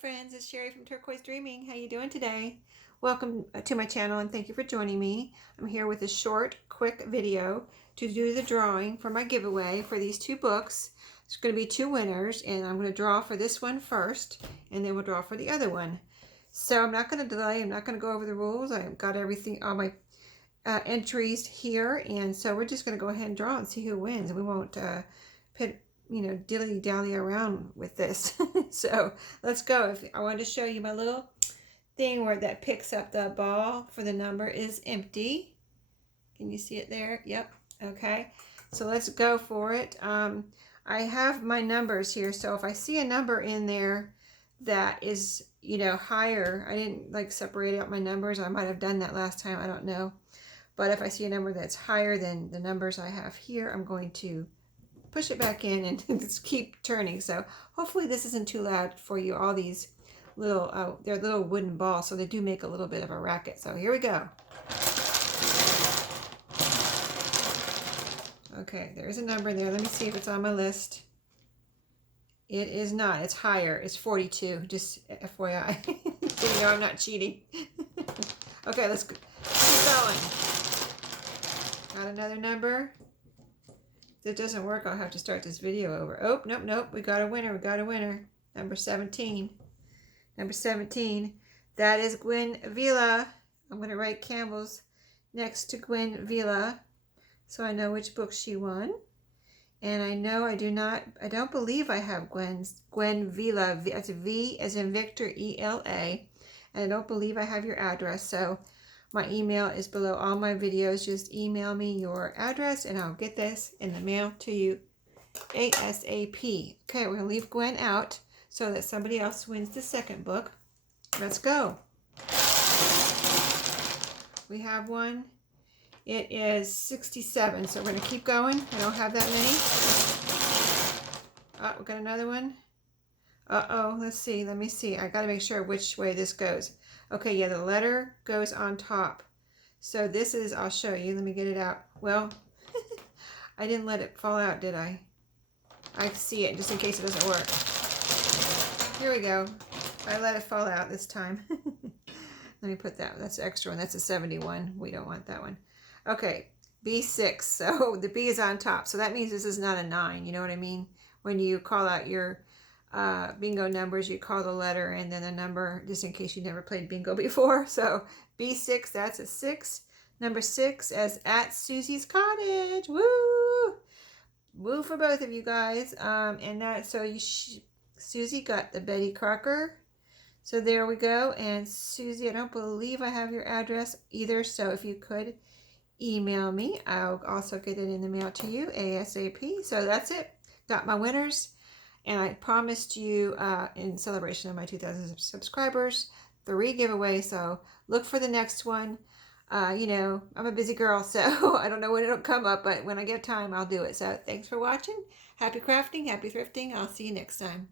friends, it's Sherry from Turquoise Dreaming. How you doing today? Welcome to my channel and thank you for joining me. I'm here with a short, quick video to do the drawing for my giveaway for these two books. There's going to be two winners and I'm going to draw for this one first and then we'll draw for the other one. So I'm not going to delay. I'm not going to go over the rules. I've got everything, all my entries here, and so we're just going to go ahead and draw and see who wins. We won't dilly-dally around with this. So let's go. I wanted to show you my little thing where that picks up the ball for the number is empty. Can you see it there? Yep. Okay. So let's go for it. I have my numbers here. So if I see a number in there that is, higher, I didn't like separate out my numbers. I might have done that last time. I don't know. But if I see a number that's higher than the numbers I have here, I'm going to push it back in and just keep turning. So hopefully this isn't too loud for you. All these little, they're little wooden balls, so they do make a little bit of a racket. So here we go. Okay, there's a number there. Let me see if it's on my list. It is not. It's higher. It's 42. Just FYI. You know I'm not cheating. Okay, let's keep going. Got another number. If it doesn't work, I'll have to start this video over. Oh, nope. We got a winner. We got a winner. Number 17. Number 17. That is Gwen Vila. I'm going to write Campbell's next to Gwen Vila so I know which book she won. And I know I don't believe I have Gwen Vila. That's V as in Victor, E-L-A. And I don't believe I have your address. So my email is below all my videos. Just email me your address and I'll get this in the mail to you ASAP. Okay, we're going to leave Gwen out so that somebody else wins the second book. Let's go. We have one. It is 67, so we're going to keep going. I don't have that many. Oh, we got another one. Uh-oh, let's see. Let me see. I got to make sure which way this goes. Okay, yeah, the letter goes on top. So this is, I'll show you. Let me get it out. Well, I didn't let it fall out, did I? I see it just in case it doesn't work. Here we go. I let it fall out this time. Let me put that. That's the extra one. That's a 71. We don't want that one. Okay, B6. So the B is on top. So that means this is not a 9. You know what I mean? When you call out your bingo numbers, you call the letter and then the number, just in case you never played bingo before. So B6, that's a 6. Number 6 as at Susie's Cottage. Woo! Woo for both of you guys. And that, so Susie got the Betty Crocker. So there we go. And Susie, I don't believe I have your address either. So if you could email me, I'll also get it in the mail to you ASAP. So that's it. Got my winners. And I promised you, in celebration of my 2,000 subscribers, 3 giveaways. So look for the next one. I'm a busy girl, so I don't know when it'll come up, but when I get time, I'll do it. So thanks for watching. Happy crafting, happy thrifting. I'll see you next time.